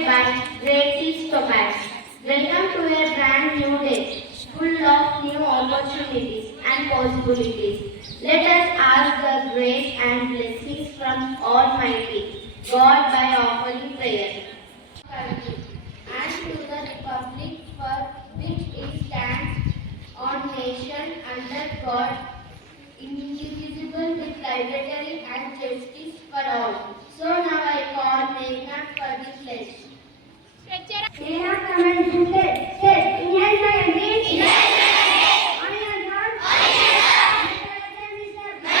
presented by Grade-VI Topaz. Welcome to a brand new day, full of new opportunities and possibilities. Let us ask the grace and blessings from Almighty God by offering prayer. And to the Republic for which it stands, one nation under God, indivisible with liberty and justice for all. So now I call Meghnad for the pledge. Meghnad, come and do it. Say, inhale my agree. Inhale my agree. On your job. On your job. I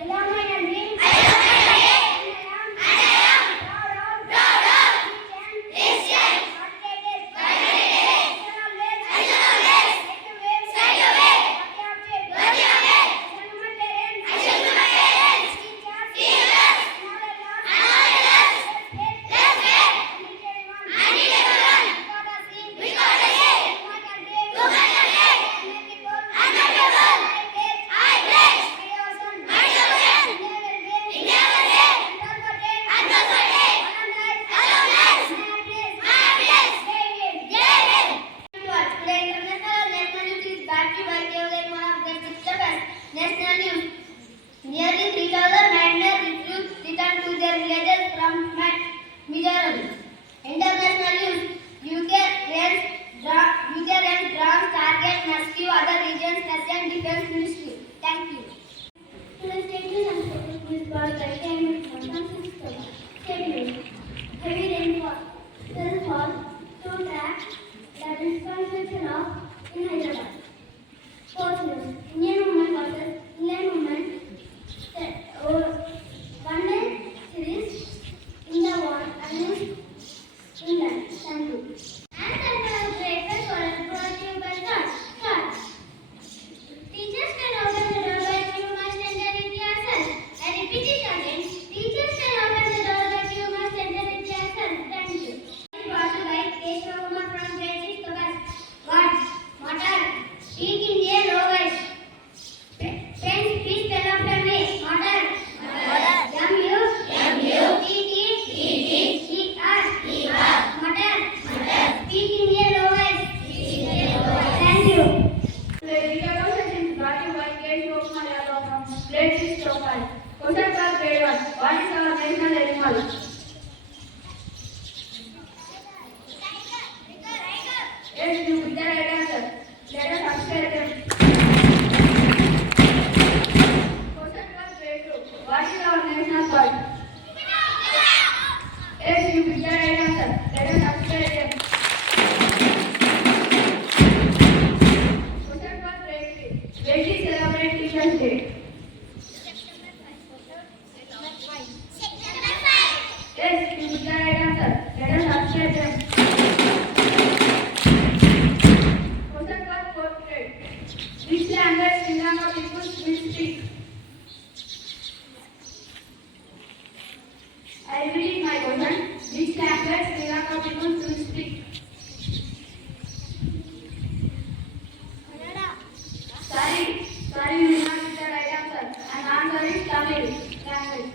am my agree. I am my agree. And I am proud of Christian, vaccinated, I shall always take away what you have said. I shall do my parents, teachers, and all others. Let's pray. And eat everyone. We got a day. To my country. And my people. I pledge. My devotion. India will live. And prosperity. Alone lies. My happiness. Jai Hind. National News is back to by Grade-VI Topaz. National News. Nearly 3,900 recruits returned to their villages from Mizoram. International News. UK ranks drones target Moscow, other regions, Russian Defense Ministry. Thank you. Heavy rainfall, snowfall, snow tracks, the disconstruction of in Hyderabad. Sports news. Indian women versus England women. One day series in the world against England. Thank you. And the breakfast was brought to you by God. Teachers can open the door but you must enter it yourself. I repeat it again. Teachers can open the door but you must enter it yourself. Thank you. Brought to you by from Grade-VI Topaz. Water. Speak in a low voice. Friends, please spell after me. Water. M-U-T-T-E-R. Water. Speak in a low voice. Thank you. The Chicago session is brought to you by Grade-VI Topaz. Question class grade 1. What is our national animal? Yes, you put the right answer. Let us subscribe them. Question class grade 2. What is our national bird? Yes, you put the right answer. Let us subscribe them. Question class grade 3. When we celebrate Teachers' Day? Yes, you put the right answer. Let us subscribe them. Question class 4th grade. Which language Sri Lanka people will speak? I repeat my question. Which language Sri Lanka people will speak? Sorry, you will not get the right answer. And answer is Tamil language.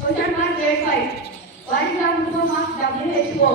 Question mark grade 5. What is the full form of WHO?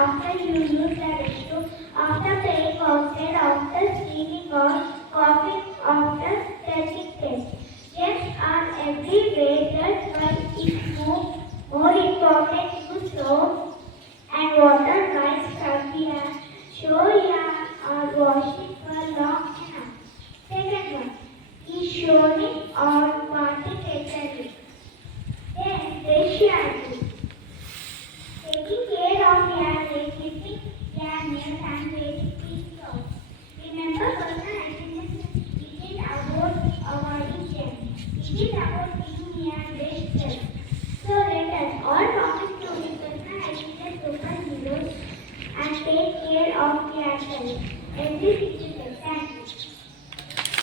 after you use the restroom, after paying